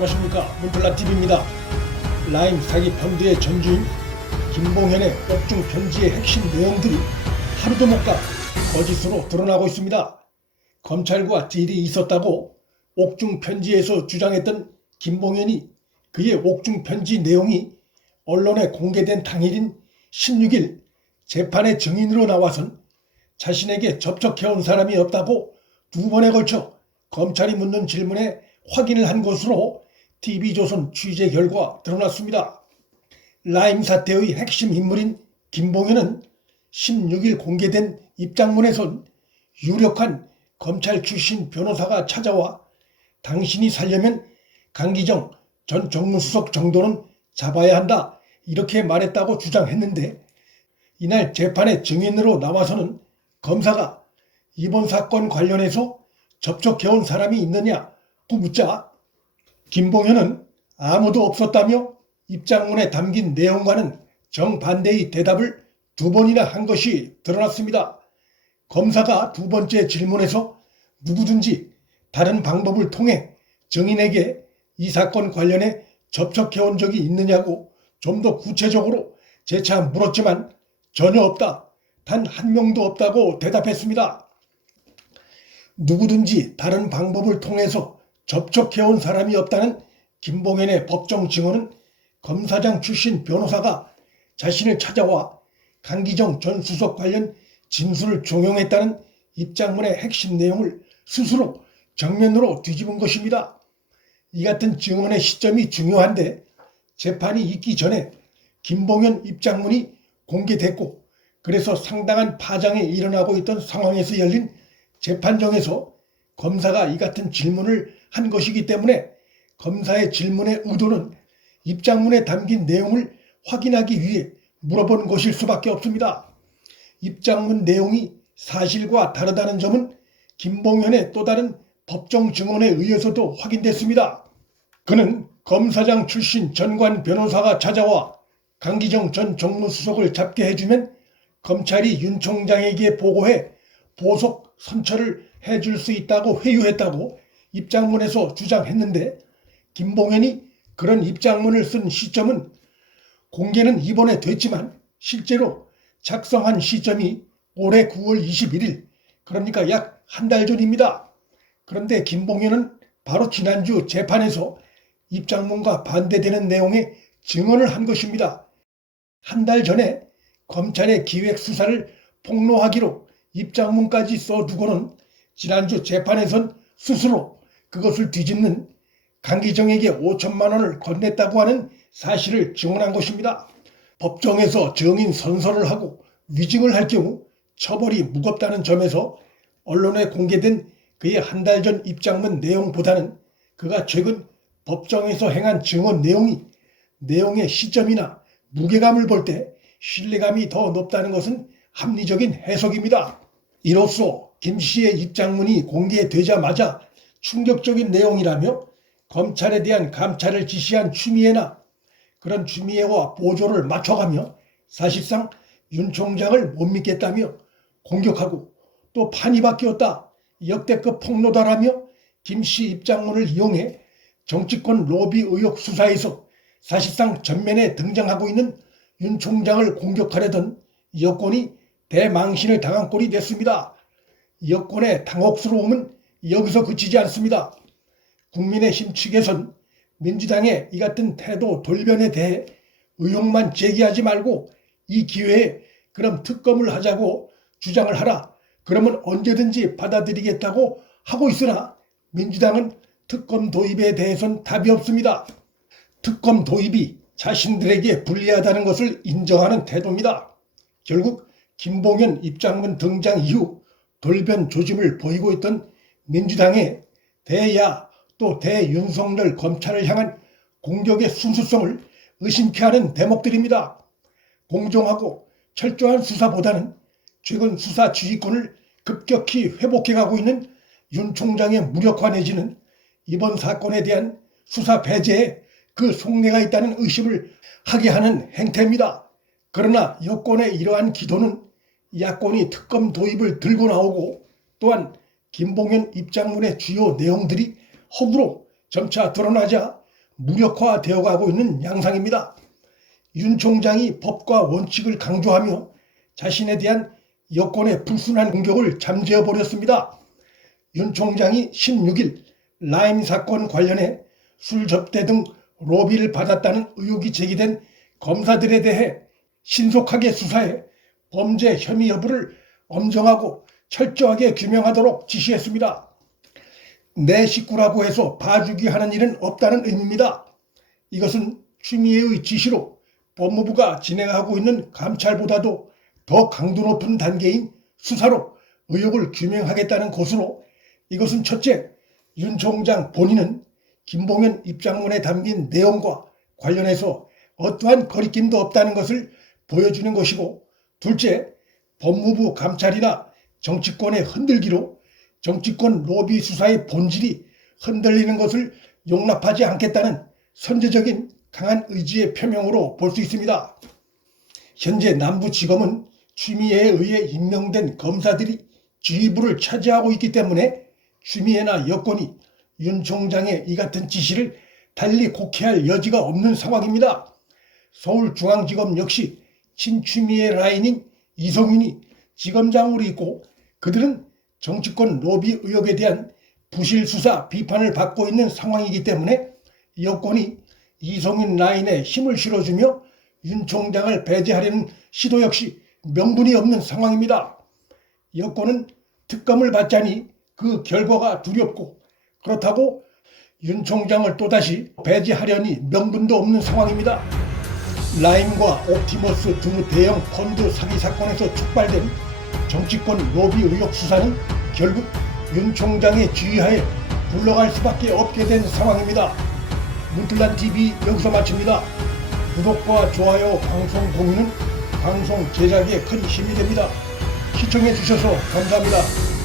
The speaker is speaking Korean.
안녕하십니까, 문플라TV입니다. 라임 사기 펀드의 전주인 김봉현의 옥중 편지의 핵심 내용들이 하루도 못 가 거짓으로 드러나고 있습니다. 검찰과 딜이 있었다고 옥중 편지에서 주장했던 김봉현이 그의 옥중 편지 내용이 언론에 공개된 당일인 16일 재판의 증인으로 나와선 자신에게 접촉해온 사람이 없다고 두 번에 걸쳐 검찰이 묻는 질문에 확인을 한 것으로 TV조선 취재 결과 드러났습니다. 라임 사태의 핵심 인물인 김봉현은 16일 공개된 입장문에선 유력한 검찰 출신 변호사가 찾아와 당신이 살려면 강기정 전 정무수석 정도는 잡아야 한다 이렇게 말했다고 주장했는데, 이날 재판의 증인으로 나와서는 검사가 이번 사건 관련해서 접촉해온 사람이 있느냐고 묻자 김봉현은 아무도 없었다며 입장문에 담긴 내용과는 정반대의 대답을 두 번이나 한 것이 드러났습니다. 검사가 두 번째 질문에서 누구든지 다른 방법을 통해 증인에게 이 사건 관련해 접촉해온 적이 있느냐고 좀 더 구체적으로 재차 물었지만 전혀 없다, 단 한 명도 없다고 대답했습니다. 누구든지 다른 방법을 통해서 접촉해온 사람이 없다는 김봉현의 법정 증언은 검사장 출신 변호사가 자신을 찾아와 강기정 전 수석 관련 진술을 종용했다는 입장문의 핵심 내용을 스스로 정면으로 뒤집은 것입니다. 이 같은 증언의 시점이 중요한데 재판이 있기 전에 김봉현 입장문이 공개됐고, 그래서 상당한 파장이 일어나고 있던 상황에서 열린 재판정에서 검사가 이 같은 질문을 한 것이기 때문에 검사의 질문의 의도는 입장문에 담긴 내용을 확인하기 위해 물어본 것일 수밖에 없습니다. 입장문 내용이 사실과 다르다는 점은 김봉현의 또 다른 법정 증언에 의해서도 확인됐습니다. 그는 검사장 출신 전관 변호사가 찾아와 강기정 전 정무수석을 잡게 해주면 검찰이 윤 총장에게 보고해 보석 선처를 해줄 수 있다고 회유했다고 입장문에서 주장했는데, 김봉현이 그런 입장문을 쓴 시점은 공개는 이번에 됐지만 실제로 작성한 시점이 올해 9월 21일, 그러니까 약 한 달 전입니다. 그런데 김봉현은 바로 지난주 재판에서 입장문과 반대되는 내용의 증언을 한 것입니다. 한 달 전에 검찰의 기획 수사를 폭로하기로 입장문까지 써두고는 지난주 재판에선 스스로 그것을 뒤집는 강기정에게 5천만 원을 건넸다고 하는 사실을 증언한 것입니다. 법정에서 증인 선서를 하고 위증을 할 경우 처벌이 무겁다는 점에서 언론에 공개된 그의 한 달 전 입장문 내용보다는 그가 최근 법정에서 행한 증언 내용의 시점이나 무게감을 볼 때 신뢰감이 더 높다는 것은 합리적인 해석입니다. 이로써 김 씨의 입장문이 공개되자마자 충격적인 내용이라며 검찰에 대한 감찰을 지시한 추미애나 그런 추미애와 보조를 맞춰가며 사실상 윤 총장을 못 믿겠다며 공격하고, 또 판이 바뀌었다, 역대급 폭로다라며 김 씨 입장문을 이용해 정치권 로비 의혹 수사에서 사실상 전면에 등장하고 있는 윤 총장을 공격하려던 여권이 대망신을 당한 꼴이 됐습니다. 여권의 당혹스러움은 여기서 그치지 않습니다. 국민의힘 측에선 민주당의 이 같은 태도 돌변에 대해 의혹만 제기하지 말고 이 기회에 그럼 특검을 하자고 주장을 하라, 그러면 언제든지 받아들이겠다고 하고 있으나 민주당은 특검 도입에 대해선 답이 없습니다. 특검 도입이 자신들에게 불리하다는 것을 인정하는 태도입니다. 결국 김봉현 입장문 등장 이후 돌변 조짐을 보이고 있던 민주당의 대야 또 대윤석열 검찰을 향한 공격의 순수성을 의심케 하는 대목들입니다. 공정하고 철저한 수사보다는 최근 수사 지휘권을 급격히 회복해가고 있는 윤 총장의 무력화 내지는 이번 사건에 대한 수사 배제에 그 속내가 있다는 의심을 하게 하는 행태입니다. 그러나 여권의 이러한 기도는 야권이 특검 도입을 들고 나오고, 또한 김봉현 입장문의 주요 내용들이 허구로 점차 드러나자 무력화되어 가고 있는 양상입니다. 윤 총장이 법과 원칙을 강조하며 자신에 대한 여권의 불순한 공격을 잠재워 버렸습니다. 윤 총장이 16일 라임 사건 관련해 술 접대 등 로비를 받았다는 의혹이 제기된 검사들에 대해 신속하게 수사해 범죄 혐의 여부를 엄정하고 철저하게 규명하도록 지시했습니다. 내 식구라고 해서 봐주기 하는 일은 없다는 의미입니다. 이것은 추미애의 지시로 법무부가 진행하고 있는 감찰보다도 더 강도 높은 단계인 수사로 의혹을 규명하겠다는 것으로, 이것은 첫째, 윤 총장 본인은 김봉현 입장문에 담긴 내용과 관련해서 어떠한 거리낌도 없다는 것을 보여주는 것이고, 둘째, 법무부 감찰이나 정치권의 흔들기로 정치권 로비 수사의 본질이 흔들리는 것을 용납하지 않겠다는 선제적인 강한 의지의 표명으로 볼 수 있습니다. 현재 남부지검은 추미애에 의해 임명된 검사들이 지휘부를 차지하고 있기 때문에 추미애나 여권이 윤 총장의 이 같은 지시를 달리 곡해할 여지가 없는 상황입니다. 서울중앙지검 역시 친추미애 라인인 이성윤이 지검장으로 있고, 그들은 정치권 로비 의혹에 대한 부실 수사 비판을 받고 있는 상황이기 때문에 여권이 이성윤 라인에 힘을 실어주며 윤 총장을 배제하려는 시도 역시 명분이 없는 상황입니다. 여권은 특검을 받자니 그 결과가 두렵고, 그렇다고 윤 총장을 또다시 배제하려니 명분도 없는 상황입니다. 라임과 옵티머스 두 대형 펀드 사기 사건에서 촉발된 정치권 로비 의혹 수사는 결국 윤 총장의 지휘하에 굴러갈 수밖에 없게 된 상황입니다. 문틀란TV 여기서 마칩니다. 구독과 좋아요, 방송 공유는 방송 제작에 큰 힘이 됩니다. 시청해 주셔서 감사합니다.